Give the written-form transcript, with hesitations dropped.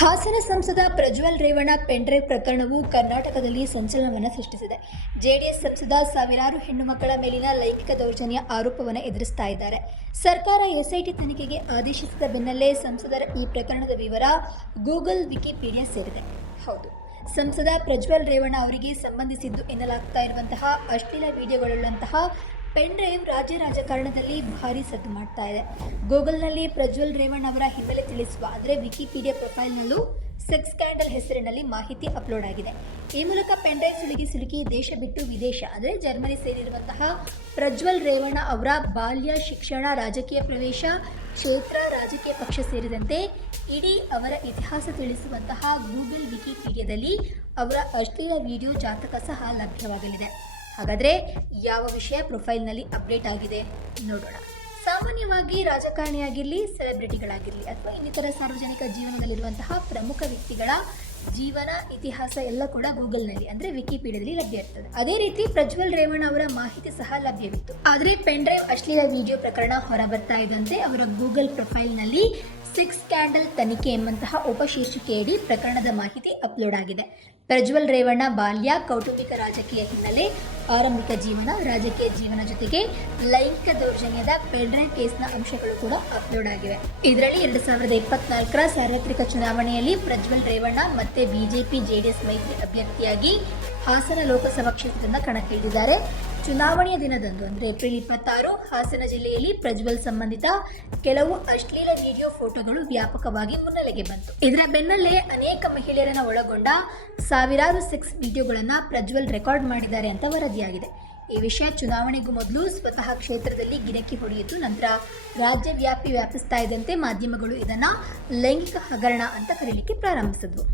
ಹಾಸನ ಸಂಸದ ಪ್ರಜ್ವಲ್ ರೇವಣ್ಣ ಪೆನ್ಡ್ರೈವ್ ಪ್ರಕರಣವು ಕರ್ನಾಟಕದಲ್ಲಿ ಸಂಚಲನವನ್ನು ಸೃಷ್ಟಿಸಿದೆ. ಜೆಡಿಎಸ್ ಸಂಸದ ಸಾವಿರಾರು ಹೆಣ್ಣು ಮಕ್ಕಳ ಮೇಲಿನ ಲೈಂಗಿಕ ದೌರ್ಜನ್ಯ ಆರೋಪವನ್ನು ಎದುರಿಸ್ತಾ ಇದ್ದಾರೆ. ಸರ್ಕಾರ ಎಸ್ಐಟಿ ತನಿಖೆಗೆ ಆದೇಶಿಸಿದ ಬೆನ್ನಲ್ಲೇ ಸಂಸದರ ಈ ಪ್ರಕರಣದ ವಿವರ ಗೂಗಲ್ ವಿಕಿಪೀಡಿಯಾ ಸೇರಿದೆ. ಹೌದು, ಸಂಸದ ಪ್ರಜ್ವಲ್ ರೇವಣ್ಣ ಅವರಿಗೆ ಸಂಬಂಧಿಸಿದ್ದು ಎನ್ನಲಾಗ್ತಾ ಇರುವಂತಹ ಅಶ್ಲೀಲ ವಿಡಿಯೋಗಳುಳ್ಳಂತಹ ಪೆನ್ ಡ್ರೈವ್ ರಾಜ್ಯ ರಾಜಕಾರಣದಲ್ಲಿ ಭಾರಿ ಸದ್ದು ಮಾಡ್ತಾ ಇದೆ. ಗೂಗಲ್ನಲ್ಲಿ ಪ್ರಜ್ವಲ್ ರೇವಣ್ಣ ಅವರ ಹಿನ್ನೆಲೆ ತಿಳಿಸುವ ಅಂದರೆ ವಿಕಿಪೀಡಿಯಾ ಪ್ರೊಫೈಲ್ನಲ್ಲೂ ಸೆಕ್ಸ್ ಸ್ಕ್ಯಾಂಡಲ್ ಹೆಸರಿನಲ್ಲಿ ಮಾಹಿತಿ ಅಪ್ಲೋಡ್ ಆಗಿದೆ. ಈ ಮೂಲಕ ಪೆನ್ ಡ್ರೈವ್ ಸಿಲುಕಿ ದೇಶ ಬಿಟ್ಟು ವಿದೇಶ ಅಂದರೆ ಜರ್ಮನಿ ಸೇರಿರುವಂತಹ ಪ್ರಜ್ವಲ್ ರೇವಣ್ಣ ಅವರ ಬಾಲ್ಯ, ಶಿಕ್ಷಣ, ರಾಜಕೀಯ ಪ್ರವೇಶ, ಕ್ಷೇತ್ರ, ರಾಜಕೀಯ ಪಕ್ಷ ಸೇರಿದಂತೆ ಇಡೀ ಅವರ ಇತಿಹಾಸ ತಿಳಿಸುವಂತಹ ಗೂಗಲ್ ವಿಕಿಪೀಡಿಯಾದಲ್ಲಿ ಅವರ ಅಶ್ಲೀಲ ವಿಡಿಯೋ ಜಾತಕ ಸಹ ಲಭ್ಯವಾಗಲಿದೆ. ಹಾಗಾದರೆ ಯಾವ ವಿಷಯ ಪ್ರೊಫೈಲ್ನಲ್ಲಿ ಅಪ್ಡೇಟ್ ಆಗಿದೆ ನೋಡೋಣ. ಸಾಮಾನ್ಯವಾಗಿ ರಾಜಕಾರಣಿಯಾಗಿರಲಿ, ಸೆಲೆಬ್ರಿಟಿಗಳಾಗಿರಲಿ ಅಥವಾ ಇನ್ನಿತರ ಸಾರ್ವಜನಿಕ ಜೀವನದಲ್ಲಿರುವಂತಹ ಪ್ರಮುಖ ವ್ಯಕ್ತಿಗಳ ಜೀವನ, ಇತಿಹಾಸ ಎಲ್ಲ ಕೂಡ ಗೂಗಲ್ನಲ್ಲಿ ಅಂದರೆ ವಿಕಿಪೀಡಿಯಾದಲ್ಲಿ ಲಭ್ಯ ಇರ್ತದೆ. ಅದೇ ರೀತಿ ಪ್ರಜ್ವಲ್ ರೇವಣ್ಣ ಅವರ ಮಾಹಿತಿ ಸಹ ಲಭ್ಯವಿತ್ತು. ಆದರೆ ಪೆನ್ ಡ್ರೈವ್ ಅಶ್ಲೀಲ ವಿಡಿಯೋ ಪ್ರಕರಣ ಹೊರಬರ್ತಾ ಇದ್ದಂತೆ ಅವರ ಗೂಗಲ್ ಪ್ರೊಫೈಲ್ನಲ್ಲಿ ಸೆಕ್ಸ್ ಸ್ಕ್ಯಾಂಡಲ್ ತನಿಖೆ ಎಂಬಂತಹ ಉಪಶೀರ್ಷಿಕೆಯಡಿ ಪ್ರಕರಣದ ಮಾಹಿತಿ ಅಪ್ಲೋಡ್ ಆಗಿದೆ. ಪ್ರಜ್ವಲ್ ರೇವಣ್ಣ ಬಾಲ್ಯ, ಕೌಟುಂಬಿಕ ರಾಜಕೀಯ ಹಿನ್ನೆಲೆ, ಆರಂಭಿಕ ಜೀವನ, ರಾಜಕೀಯ ಜೀವನ ಜೊತೆಗೆ ಲೈಂಗಿಕ ದೌರ್ಜನ್ಯದ ಪೆನ್ ಡ್ರೈವ್ ಕೇಸ್ನ ಅಂಶಗಳು ಕೂಡ ಅಪ್ಲೋಡ್ ಆಗಿವೆ. ಇದರಲ್ಲಿ 2024ರ ಸಾರ್ವತ್ರಿಕ ಚುನಾವಣೆಯಲ್ಲಿ ಪ್ರಜ್ವಲ್ ರೇವಣ್ಣ ಮತ್ತೆ ಬಿಜೆಪಿ ಜೆಡಿಎಸ್ ಮೈತ್ರಿ ಅಭ್ಯರ್ಥಿಯಾಗಿ ಹಾಸನ ಲೋಕಸಭಾ ಕ್ಷೇತ್ರದಿಂದ ಕಣಕ್ಕಿಳಿದಿದ್ದಾರೆ. ಚುನಾವಣೆಯ ದಿನದಂದು ಅಂದರೆ ಏಪ್ರಿಲ್ 26 ಹಾಸನ ಜಿಲ್ಲೆಯಲ್ಲಿ ಪ್ರಜ್ವಲ್ ಸಂಬಂಧಿತ ಕೆಲವು ಅಶ್ಲೀಲ ವಿಡಿಯೋ ಫೋಟೋಗಳು ವ್ಯಾಪಕವಾಗಿ ಮುನ್ನೆಲೆಗೆ ಬಂತು. ಇದರ ಬೆನ್ನಲ್ಲೇ ಅನೇಕ ಮಹಿಳೆಯರನ್ನು ಒಳಗೊಂಡ ಸಾವಿರಾರು ಸೆಕ್ಸ್ ವಿಡಿಯೋಗಳನ್ನು ಪ್ರಜ್ವಲ್ ರೆಕಾರ್ಡ್ ಮಾಡಿದ್ದಾರೆ ಅಂತ ವರದಿಯಾಗಿದೆ. ಈ ವಿಷಯ ಚುನಾವಣೆಗೂ ಮೊದಲು ಸ್ವತಃ ಕ್ಷೇತ್ರದಲ್ಲಿ ಗಿರಕಿ ಹೊಡೆಯಿತು. ನಂತರ ರಾಜ್ಯವ್ಯಾಪಿ ವ್ಯಾಪಿಸ್ತಾ ಇದ್ದಂತೆ ಮಾಧ್ಯಮಗಳು ಇದನ್ನು ಲೈಂಗಿಕ ಹಗರಣ ಅಂತ ಕರೀಲಿಕ್ಕೆ ಪ್ರಾರಂಭಿಸಿದ್ವು.